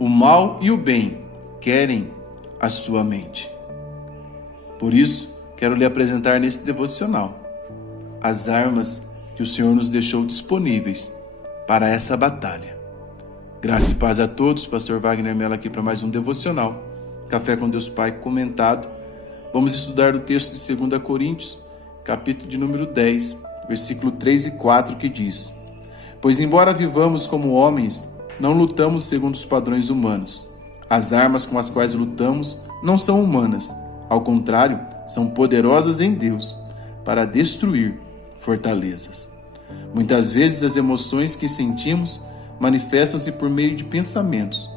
O mal e o bem querem a sua mente. Por isso, quero lhe apresentar nesse devocional as armas que o Senhor nos deixou disponíveis para essa batalha. Graça e paz a todos, Pastor Wagner Mello aqui para mais um devocional. Café com Deus Pai comentado. Vamos estudar o texto de 2 Coríntios, capítulo de número 10, versículo 3 e 4, que diz: Pois embora vivamos como homens, não lutamos segundo os padrões humanos. As armas com as quais lutamos não são humanas. Ao contrário, são poderosas em Deus para destruir fortalezas. Muitas vezes as emoções que sentimos manifestam-se por meio de pensamentos.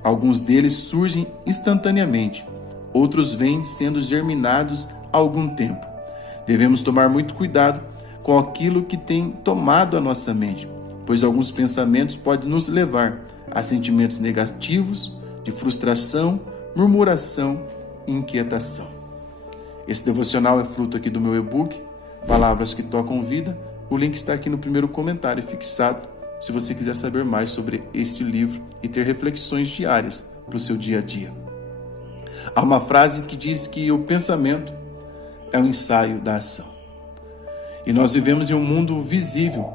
Alguns deles surgem instantaneamente, outros vêm sendo germinados há algum tempo. Devemos tomar muito cuidado com aquilo que tem tomado a nossa mente, pois alguns pensamentos podem nos levar a sentimentos negativos, de frustração, murmuração e inquietação. Esse devocional é fruto aqui do meu e-book, Palavras que Tocam Vida. O link está aqui no primeiro comentário fixado, se você quiser saber mais sobre este livro e ter reflexões diárias para o seu dia a dia. Há uma frase que diz que o pensamento é um ensaio da ação. E nós vivemos em um mundo visível,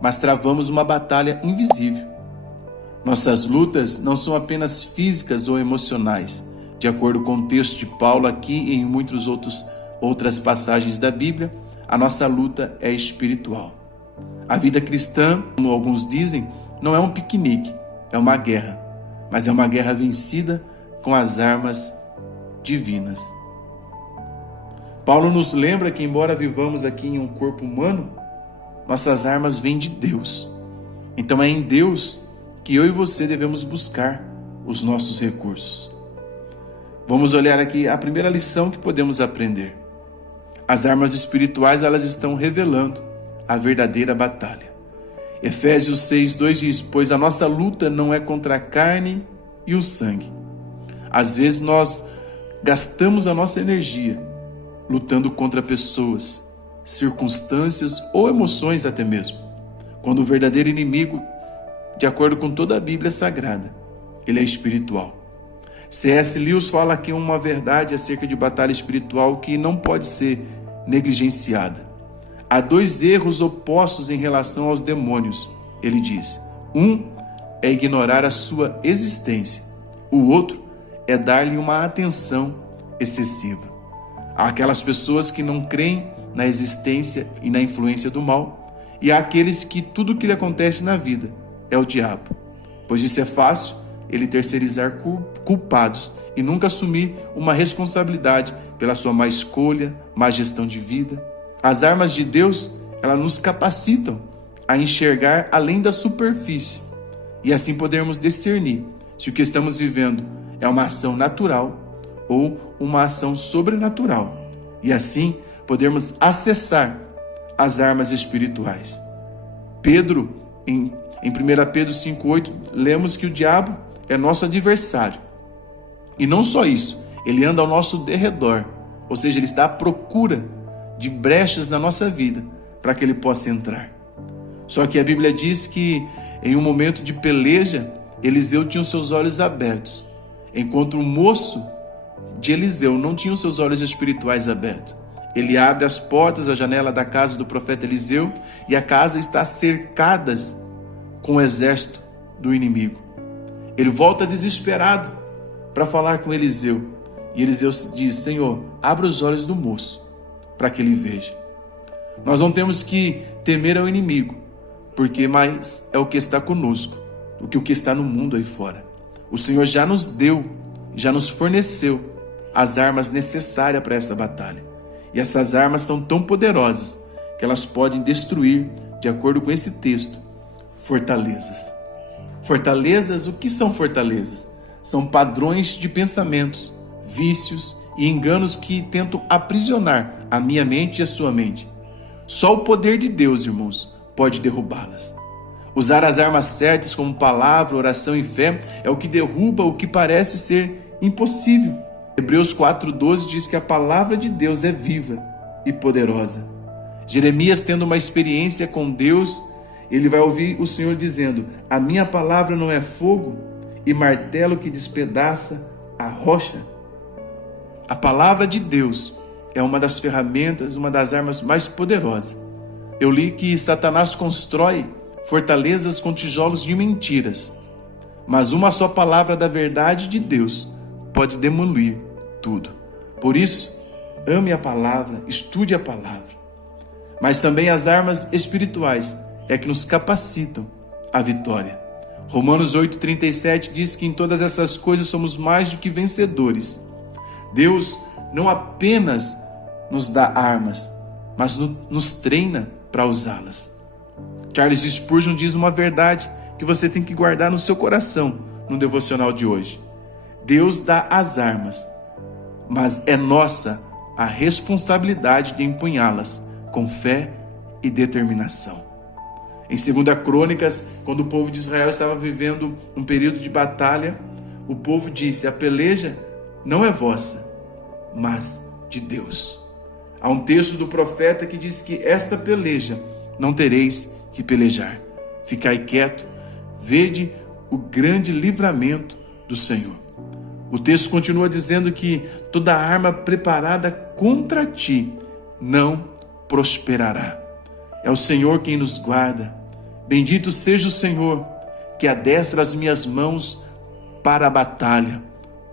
mas travamos uma batalha invisível. Nossas lutas não são apenas físicas ou emocionais. De acordo com o texto de Paulo aqui e em muitas outras passagens da Bíblia, a nossa luta é espiritual. A vida cristã, como alguns dizem, não é um piquenique, é uma guerra, mas é uma guerra vencida com as armas divinas. Paulo nos lembra que, embora vivamos aqui em um corpo humano, nossas armas vêm de Deus. Então é em Deus que eu e você devemos buscar os nossos recursos. Vamos olhar aqui a primeira lição que podemos aprender. As armas espirituais, elas estão revelando a verdadeira batalha. Efésios 6:2 diz: Pois a nossa luta não é contra a carne e o sangue. Às vezes nós gastamos a nossa energia lutando contra pessoas, circunstâncias ou emoções até mesmo, quando o verdadeiro inimigo, de acordo com toda a Bíblia Sagrada, ele é espiritual. C.S. Lewis fala aqui uma verdade acerca de batalha espiritual que não pode ser negligenciada. Há dois erros opostos em relação aos demônios, ele diz. Um é ignorar a sua existência. O outro é dar-lhe uma atenção excessiva. Há aquelas pessoas que não creem na existência e na influência do mal, e há aqueles que tudo o que lhe acontece na vida é o diabo, pois isso é fácil, ele terceirizar culpados e nunca assumir uma responsabilidade pela sua má escolha, má gestão de vida. As armas de Deus, elas nos capacitam a enxergar além da superfície e assim podermos discernir se o que estamos vivendo é uma ação natural ou uma ação sobrenatural, e assim podermos acessar as armas espirituais. Pedro, em 1 Pedro 5,8, lemos que o diabo é nosso adversário. E não só isso, ele anda ao nosso derredor, ou seja, ele está à procura de brechas na nossa vida para que ele possa entrar. Só que a Bíblia diz que em um momento de peleja, Eliseu tinha os seus olhos abertos, enquanto o moço de Eliseu não tinha os seus olhos espirituais abertos. Ele abre as portas, a janela da casa do profeta Eliseu, e a casa está cercada com o exército do inimigo. Ele volta desesperado para falar com Eliseu, e Eliseu diz: Senhor, abra os olhos do moço para que ele veja. Nós não temos que temer ao inimigo, porque mais é o que está conosco do que o que está no mundo aí fora. O Senhor já nos deu, já nos forneceu as armas necessárias para essa batalha. E essas armas são tão poderosas que elas podem destruir, de acordo com esse texto, fortalezas. Fortalezas, o que são fortalezas? São padrões de pensamentos, vícios e enganos que tentam aprisionar a minha mente e a sua mente. Só o poder de Deus, irmãos, pode derrubá-las. Usar as armas certas como palavra, oração e fé é o que derruba o que parece ser impossível. Hebreus 4:12 diz que a palavra de Deus é viva e poderosa. Jeremias, tendo uma experiência com Deus, ele vai ouvir o Senhor dizendo: a minha palavra não é fogo e martelo que despedaça a rocha. A palavra de Deus é uma das ferramentas, uma das armas mais poderosas. Eu li que Satanás constrói fortalezas com tijolos de mentiras, mas uma só palavra da verdade de Deus pode demolir tudo. Por isso, ame a palavra, estude a palavra. Mas também as armas espirituais é que nos capacitam à vitória. Romanos 8,37 diz que em todas essas coisas somos mais do que vencedores. Deus não apenas nos dá armas, mas nos treina para usá-las. Charles Spurgeon diz uma verdade que você tem que guardar no seu coração no devocional de hoje. Deus dá as armas, mas é nossa a responsabilidade de empunhá-las com fé e determinação. Em 2 Crônicas, quando o povo de Israel estava vivendo um período de batalha, o povo disse: a peleja não é vossa, mas de Deus. Há um texto do profeta que diz que esta peleja não tereis que pelejar. Ficai quieto, vede o grande livramento do Senhor. O texto continua dizendo que toda arma preparada contra ti não prosperará. É o Senhor quem nos guarda. Bendito seja o Senhor, que adestra as minhas mãos para a batalha.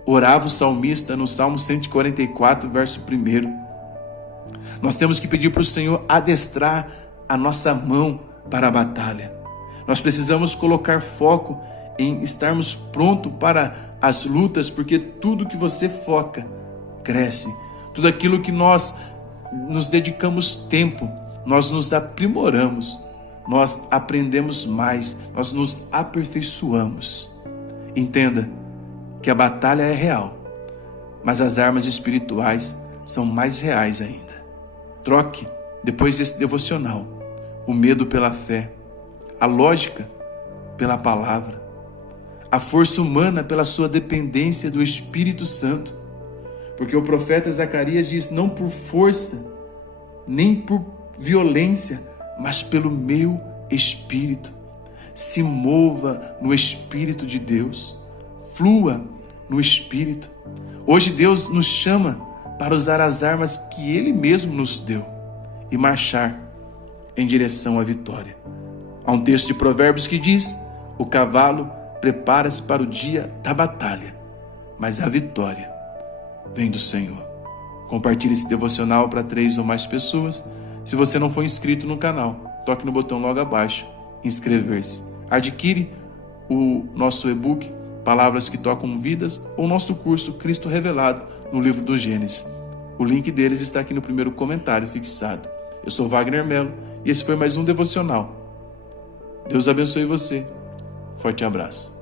Orava o salmista no Salmo 144, verso 1. Nós temos que pedir para o Senhor adestrar a nossa mão para a batalha. Nós precisamos colocar foco em estarmos prontos para as lutas, porque tudo que você foca cresce. Tudo aquilo que nós nos dedicamos tempo, nós nos aprimoramos, nós aprendemos mais, nós nos aperfeiçoamos. Entenda que a batalha é real, mas as armas espirituais são mais reais ainda. Troque, depois desse devocional, o medo pela fé, a lógica pela palavra, a força humana pela sua dependência do Espírito Santo. Porque o profeta Zacarias diz: não por força, nem por violência, mas pelo meu Espírito. Se mova no Espírito de Deus, flua no Espírito. Hoje Deus nos chama para usar as armas que Ele mesmo nos deu e marchar em direção à vitória. Há um texto de Provérbios que diz: o cavalo prepara-se para o dia da batalha, mas a vitória vem do Senhor. Compartilhe esse devocional para 3 ou mais pessoas. Se você não for inscrito no canal, toque no botão logo abaixo, inscrever-se. Adquire o nosso e-book Palavras que Tocam Vidas ou o nosso curso Cristo Revelado no livro do Gênesis. O link deles está aqui no primeiro comentário fixado. Eu sou Wagner Melo e esse foi mais um devocional. Deus abençoe você. Forte abraço.